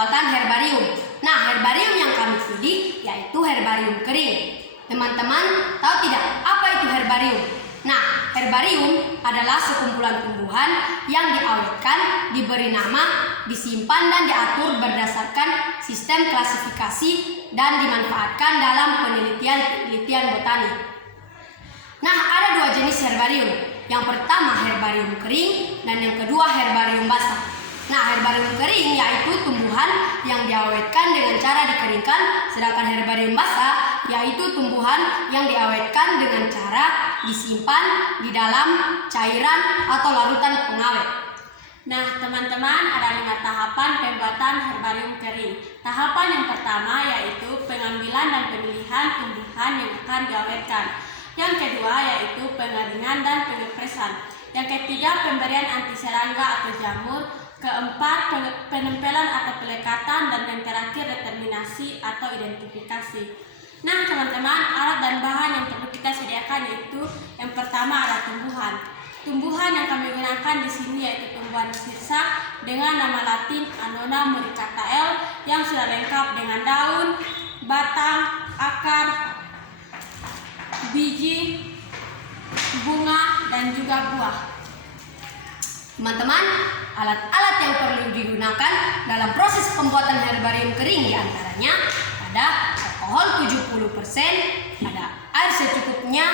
pembuatan herbarium. Nah, herbarium yang kami pilih yaitu herbarium kering. Teman-teman tahu tidak apa itu herbarium? Nah, herbarium adalah sekumpulan tumbuhan yang diawetkan, diberi nama, disimpan dan diatur berdasarkan sistem klasifikasi dan dimanfaatkan dalam penelitian botani. Nah, ada dua jenis herbarium. Yang pertama herbarium kering dan yang kedua herbarium basah. Nah, herbarium kering yaitu tumbuhan yang diawetkan dengan cara dikeringkan, sedangkan herbarium basah yaitu tumbuhan yang diawetkan dengan cara disimpan di dalam cairan atau larutan pengawet. Nah, teman-teman, ada 5 tahapan pembuatan herbarium kering. Tahapan yang pertama yaitu pengambilan dan pemilihan tumbuhan yang akan diawetkan. Yang kedua yaitu pengaringan dan pengepresan. Yang ketiga pemberian anti serangga atau jamur. Keempat penempelan atau pelekatan, dan yang terakhir determinasi atau identifikasi. Nah, teman-teman, alat dan bahan yang perlu kita sediakan yaitu yang pertama ada tumbuhan. Tumbuhan yang kami gunakan di sini yaitu tumbuhan sirsak dengan nama latin Annona muricata L yang sudah lengkap dengan daun, batang, akar, biji, bunga, dan juga buah. Teman-teman, alat-alat yang perlu digunakan dalam proses pembuatan herbarium kering diantaranya ada alkohol 70%, ada air secukupnya,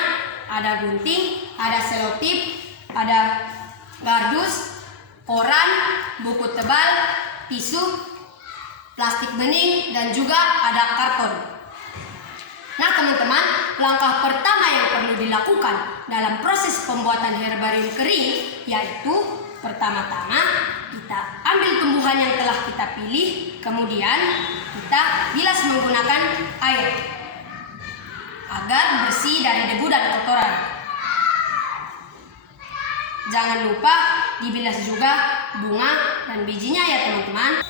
ada gunting, ada selotip, ada gardus, koran, buku tebal, tisu, plastik bening, dan juga ada karton. Nah, teman-teman, langkah pertama yang perlu dilakukan dalam proses pembuatan herbarium kering yaitu pertama-tama kita ambil tumbuhan yang telah kita pilih, kemudian kita bilas menggunakan air agar bersih dari debu dan kotoran. Jangan lupa dibilas juga bunga dan bijinya ya teman-teman.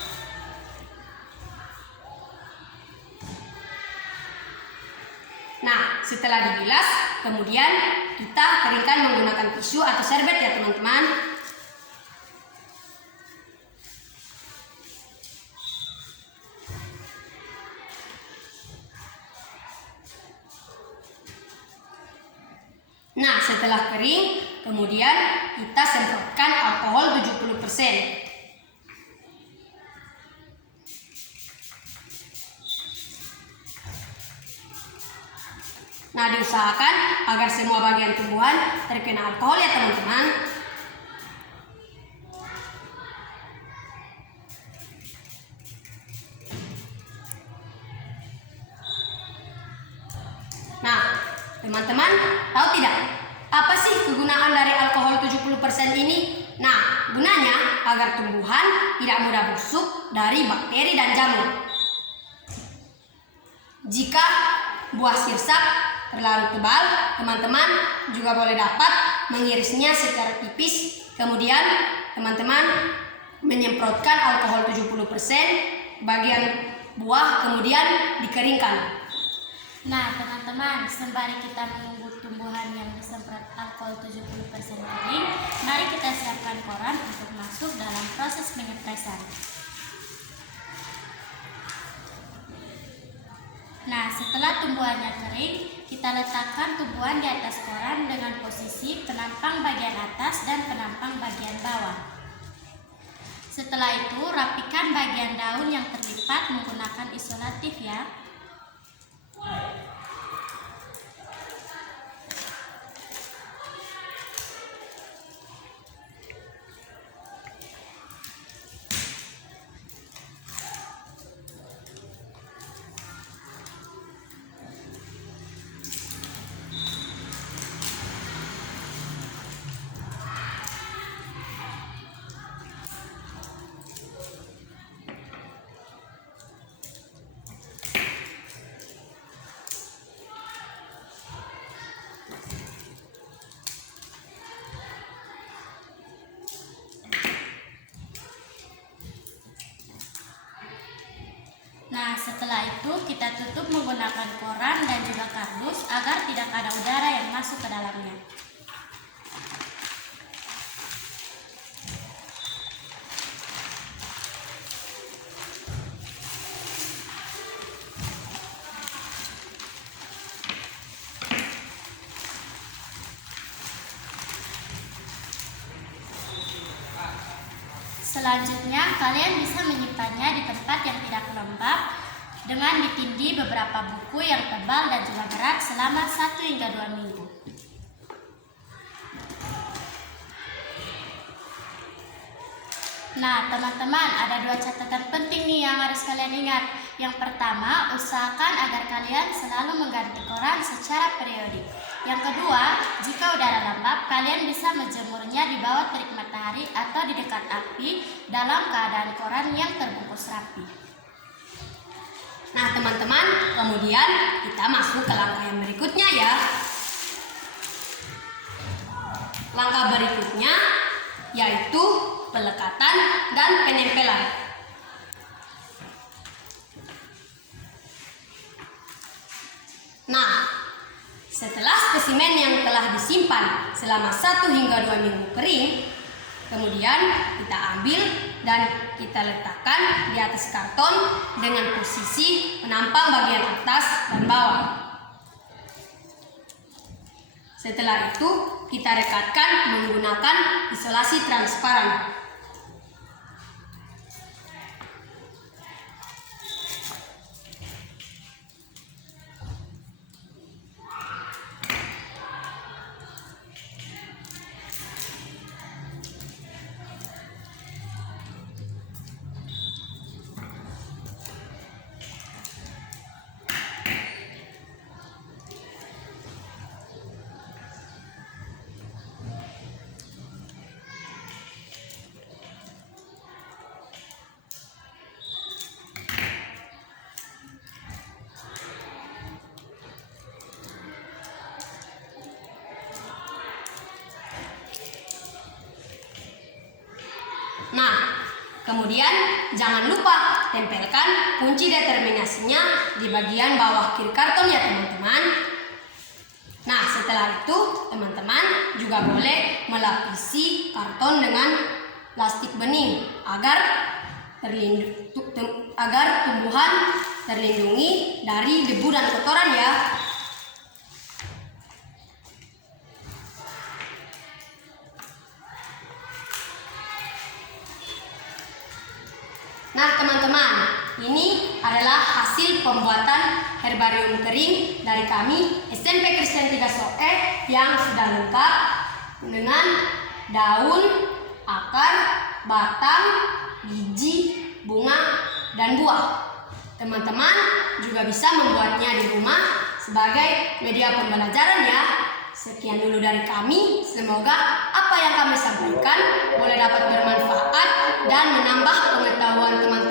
Nah, setelah dibilas, kemudian kita keringkan menggunakan tisu atau serbet ya teman-teman. Nah, setelah kering, kemudian kita semprotkan alkohol 70%. Nah, diusahakan agar semua bagian tumbuhan terkena alkohol ya teman-teman. Nah, teman-teman tahu tidak apa sih kegunaan dari alkohol 70% ini? Nah, gunanya agar tumbuhan tidak mudah busuk dari bakteri dan jamur. Jika buah sirsak terlalu tebal, teman-teman juga boleh dapat mengirisnya secara tipis. Kemudian teman-teman menyemprotkan alkohol 70% bagian buah, kemudian dikeringkan. Nah, teman-teman, sembari kita menunggu tumbuhan yang disemprot alkohol 70% kering, mari kita siapkan koran untuk masuk dalam proses pengepresan. Nah, setelah tumbuhannya kering, kita letakkan tumbuhan di atas koran dengan posisi penampang bagian atas dan penampang bagian bawah. Setelah itu, rapikan bagian daun yang terlipat menggunakan isolatif ya. Nah, setelah itu kita tutup menggunakan koran dan juga kardus agar tidak ada udara yang masuk ke dalamnya. Selanjutnya, kalian bisa menyimpannya di tempat yang tidak lembab dengan ditindih beberapa buku yang tebal dan juga berat selama 1 hingga 2 minggu. Nah, teman-teman, ada 2 catatan penting nih yang harus kalian ingat. Yang pertama, usahakan agar kalian selalu mengganti koran secara periodik. Yang kedua, jika udara lembab, kalian bisa menjemurnya di bawah terik matahari atau di dekat api dalam keadaan koran yang terbungkus rapi. Nah, teman-teman, kemudian kita masuk ke langkah yang berikutnya ya. Langkah berikutnya yaitu pelekatan dan penempelan. Nah, setelah spesimen yang telah disimpan selama 1 hingga 2 minggu kering, kemudian kita ambil dan kita letakkan di atas karton dengan posisi menampang bagian atas dan bawah. Setelah itu, kita rekatkan menggunakan isolasi transparan. Nah, kemudian jangan lupa tempelkan kunci determinasinya di bagian bawah kiri karton ya teman-teman. Nah, setelah itu teman-teman juga boleh melapisi karton dengan plastik bening agar tumbuhan terlindungi dari debu dan kotoran ya. Nah teman-teman, ini adalah hasil pembuatan herbarium kering dari kami SMP Kristen 3 SOE yang sudah lengkap dengan daun, akar, batang, biji, bunga, dan buah. Teman-teman juga bisa membuatnya di rumah sebagai media pembelajaran ya. Sekian dulu dari kami, semoga apa yang kami sampaikan boleh dapat bermanfaat dan menambah pengetahuan teman-teman